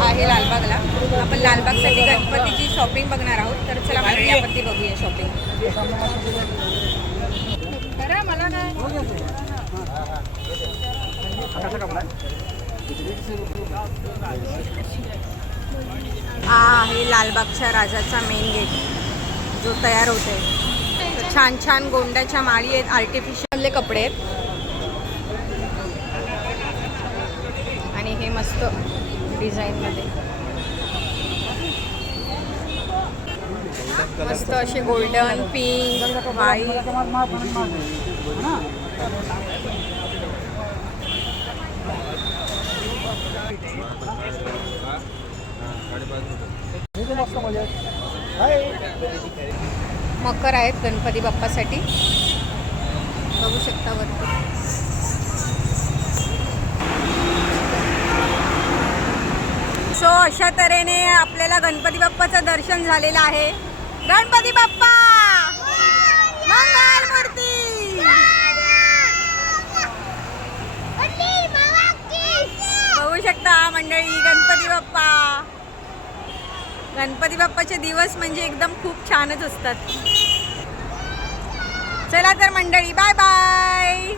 आहे लालबागला. आपण लालबागसाठी गणपतीची शॉपिंग बघणार आहोत. तर चला मंडळी आपण ती बघूया शॉपिंग. करा मला काय हा आहे लालबागच्या राजाचा मेन गेट जो तयार होतोय. छान छान गोंड्याच्या माळी आहेत, आर्टिफिशियलले कपडे आहेत आणि हे मस्त डिझाईनमध्ये मस्त असे गोल्डन, पिंक, व्हाईट. मकर आहेत गणपती बाप्पासाठी, बघू शकता वरती. सो अशा तऱ्हेने आपल्याला गणपती बाप्पाचं दर्शन झालेलं आहे. गणपती बाप्पा मंगल मूर्ती. बघू शकता मंडळी गणपती बाप्पा. गणपती बाप्पाचे दिवस म्हणजे एकदम खूप छानच असतात. चला तर मंडळी, बाय बाय.